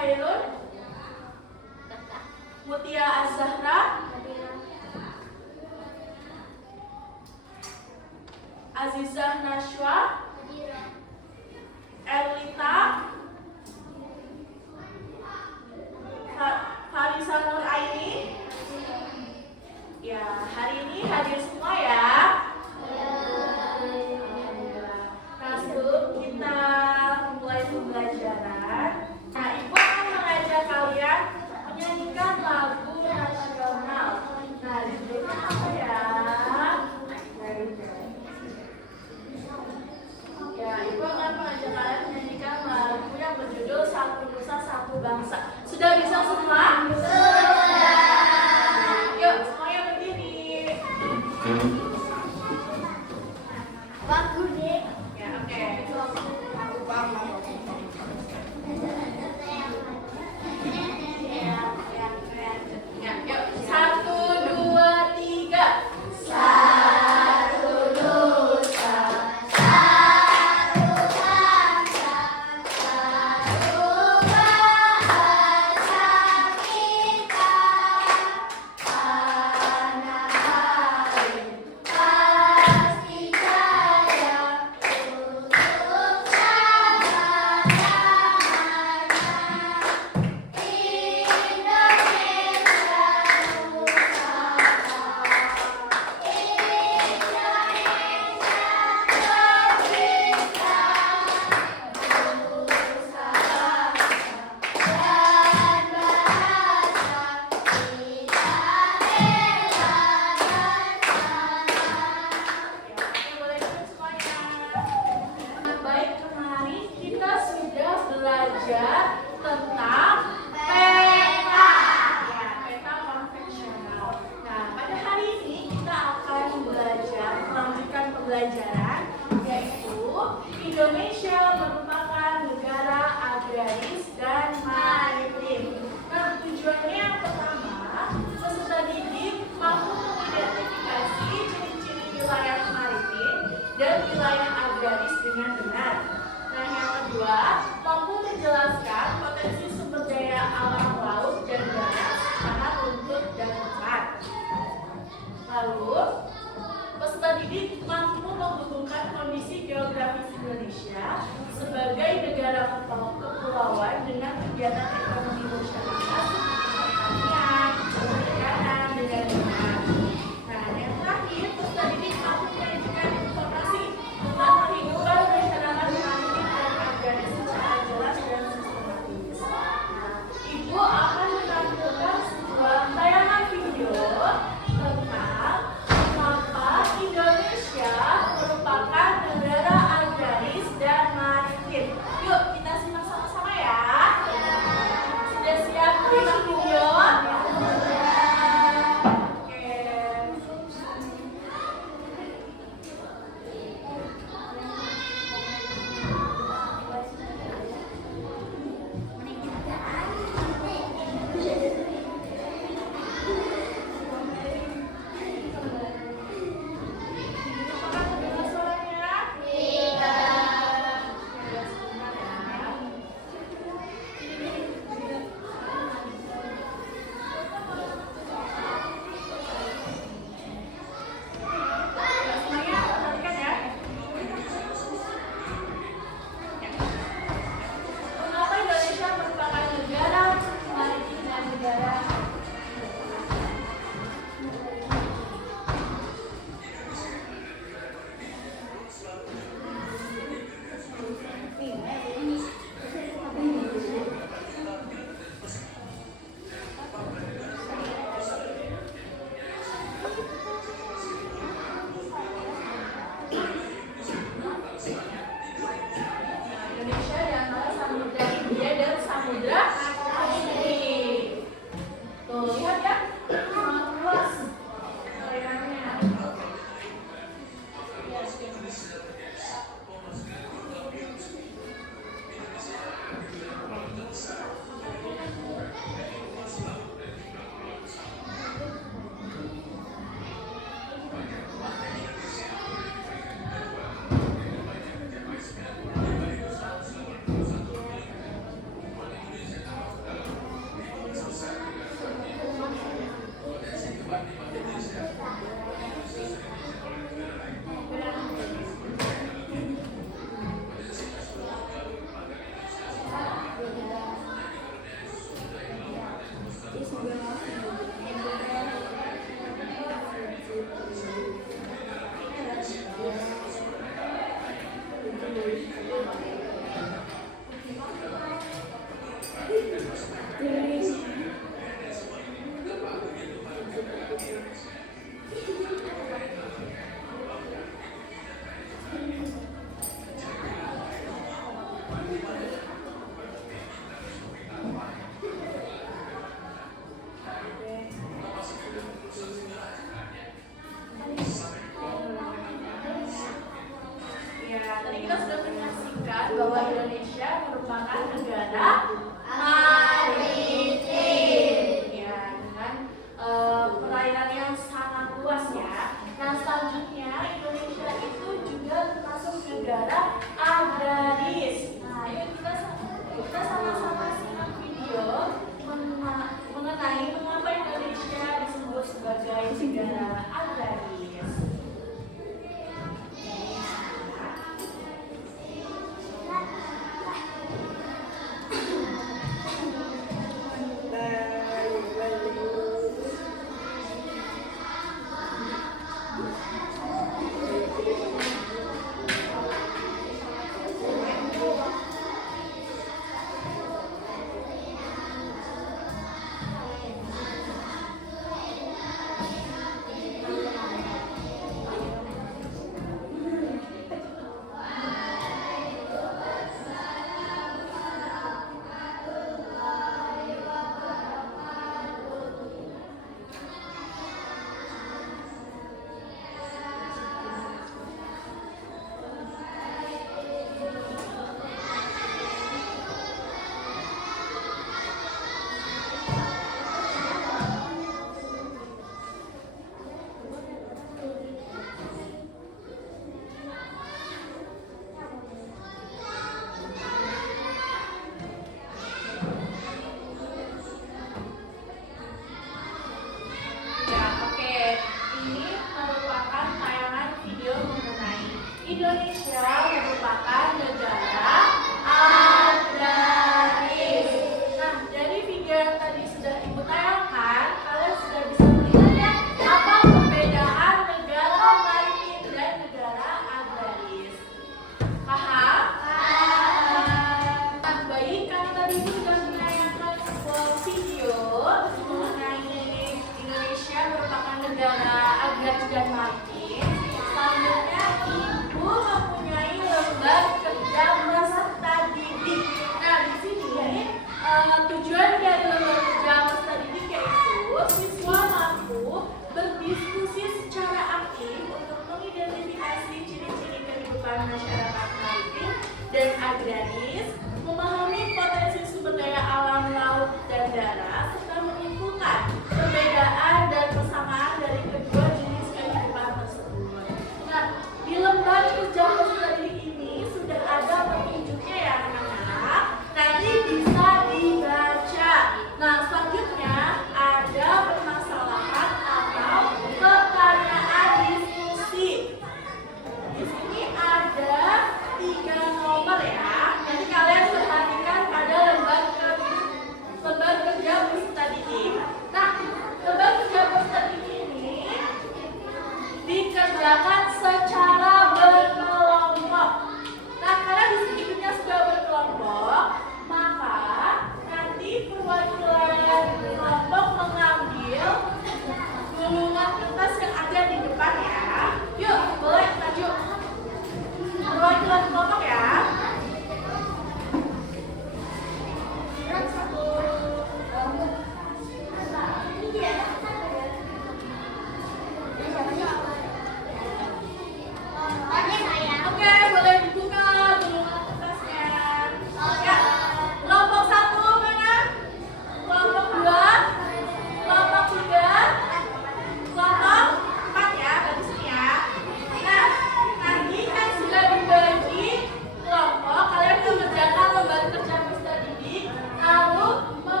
Khairun, Mutia Az-Zahra, Azizah Nashwa, Erlita, Farisa Nur Aini. Ya, hari ini hadir semua ya. Nah, sebelum kita mulai pembelajaran, nah, Ibu akan mengajak kalian menyanyikan lagu nasional. Nah, judulnya apa ya?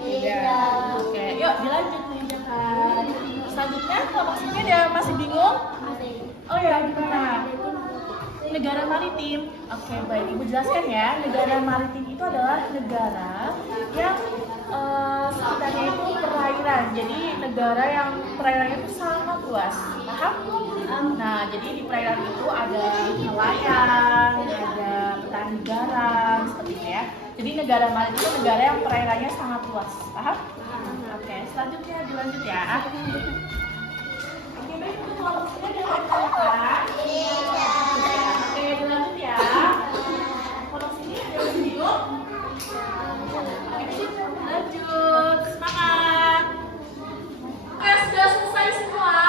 Iya. Oke, yuk dilanjut mengerjakan. Selanjutnya kelompok sini ada masih bingung? Oh ya, gimana? Negara maritim. Oke, baik. Ibu jelaskan ya. Negara maritim itu adalah negara yang sekitarnya itu perairan. Jadi negara yang perairannya itu sangat luas. Paham? Nah, jadi di perairan itu ada nelayan, ada petani garam, seperti itu ya. Jadi negara maritim itu negara yang perairannya sangat luas. Paham? Oke, selanjutnya dilanjut ya. Oke, baik. Untuk kelompok sini ada yang kan? Oke, dilanjut ya. Kelompok sini ada yang bingung? Lanjut, semangat. Oke, sudah selesai semua?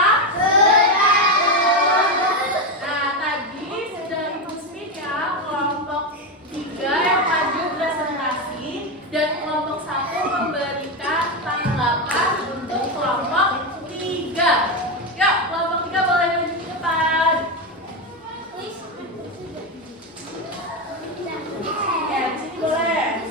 Nah, tadi sudah Ibu Smith ya, kelompok 3 yang maju presentasi dan kelompok 1 memberikan tanggapan untuk kelompok 3. Yuk, kelompok 3 boleh maju ke depan. Ya, di sini boleh.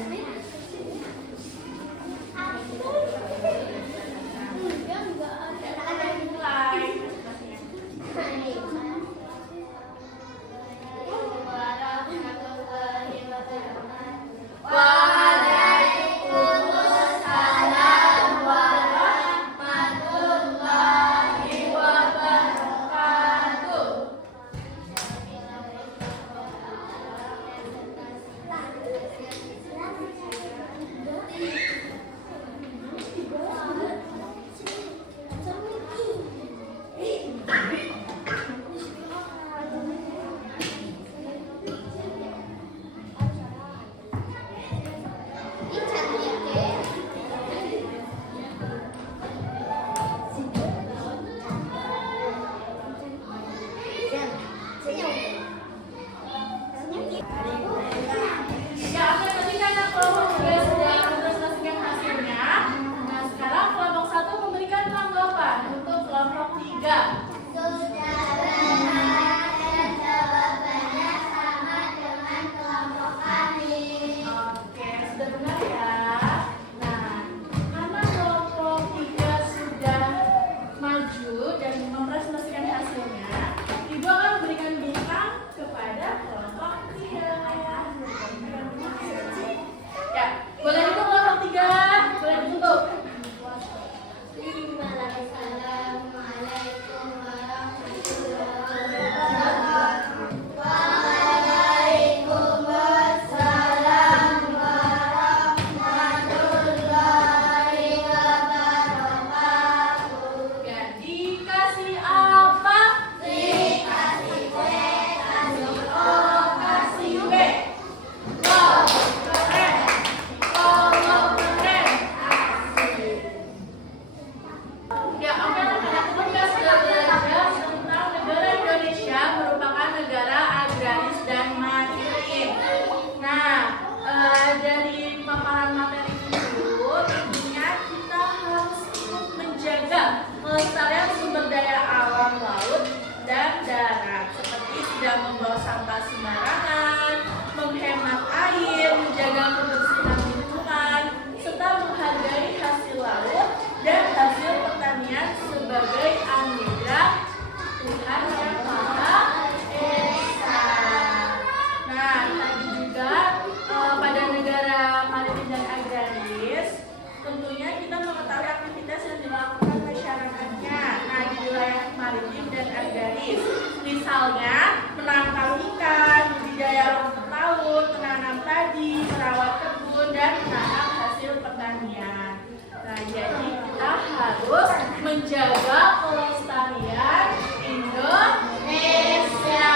Misalnya menangkap ikan, budidaya rumput laut, menanam padi, merawat kebun, dan menanam hasil pertanian. Nah, jadi kita harus menjaga kelestarian Indonesia.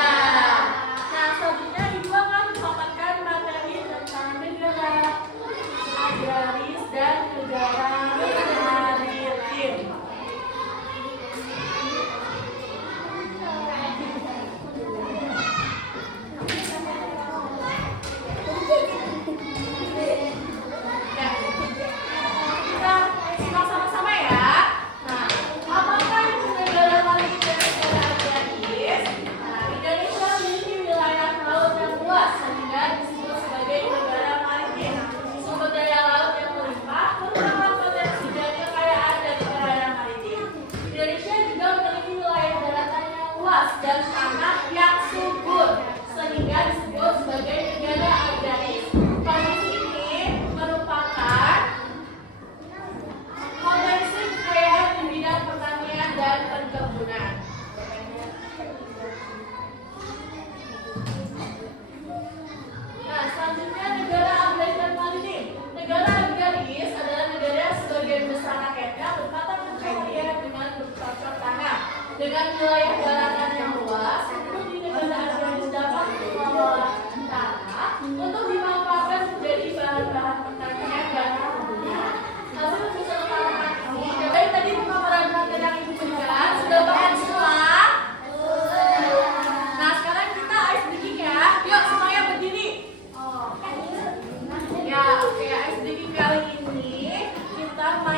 Nah, selanjutnya Ibu akan memaparkan materi tentang negara agraris dan negara maritim. Kita simak sama-sama ya. Nah, apakah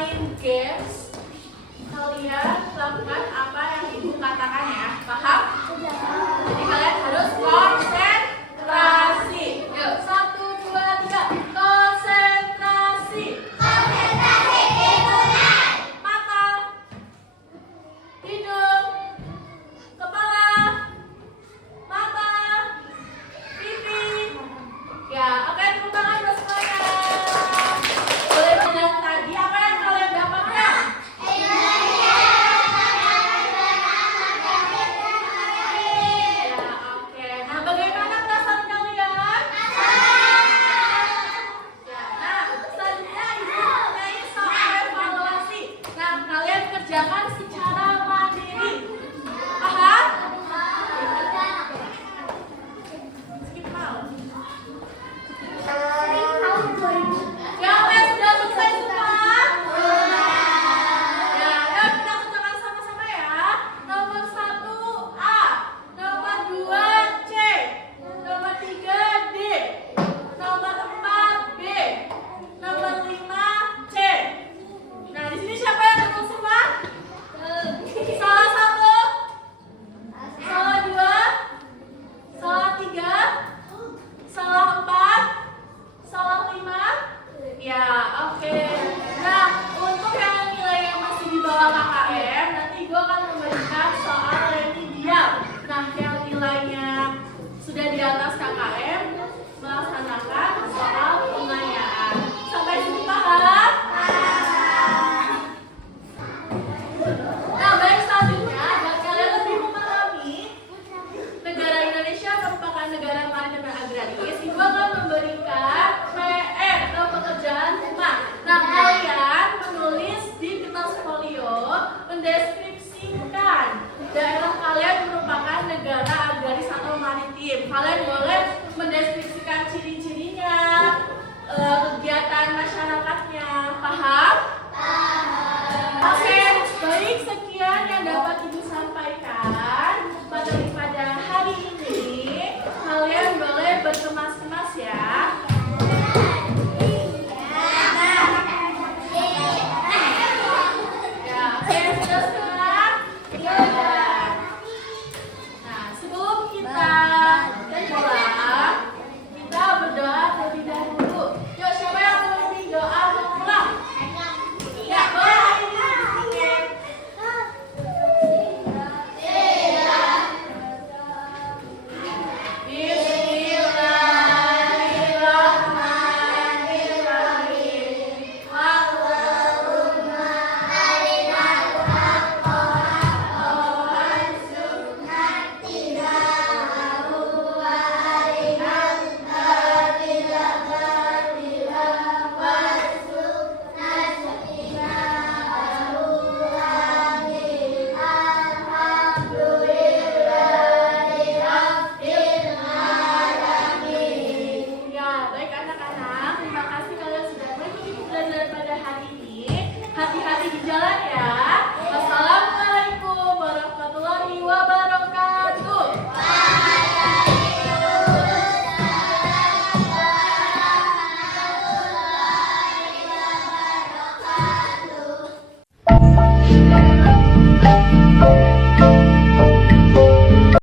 main games, kalian lakukan apa yang ibu katakan ya, paham? Jadi kalian harus konsentrasi. Yuk, 1, 2, 3, konsentrasi. Konsentrasi hidungan. Mata, hidung, kepala, mata, pipi. Ya, oke, tepuk tangan buat semuanya. Boleh bilang tadi apa yang kalian dapatkan? Kerjakan secara mandiri. Paham? Skip mau. Ya, oke, sudah selesai semua? Ya, yuk kita kerjakan sama-sama ya. Nomor 1 A, nomor 2 C, nomor 3 D, nomor 4 B, nomor 5 C. Nah, di sini siapa yang betul semua? Salah 1, salah 2, salah 3, salah 4, salah 5. Ya, oke. Nah, untuk yang nilai yang masih di bawah KKM, nanti gue akan memberikan soal remedial. Nah, yang nilainya sudah di atas KKM, melaksanakan soal pengayaan. Sampai sini paham? Nah, baik, selanjutnya buat kalian lebih memahami negara Indonesia merupakan negara maritim dan agraris, ibu akan memberikan PR atau pekerjaan rumah. Nah, kalian menulis di kertas folio, mendeskripsikan daerah kalian merupakan negara agraris atau maritim. Kalian boleh mendeskripsikan ciri-cirinya, kegiatan masyarakatnya. Paham? Oke, baik, sekian.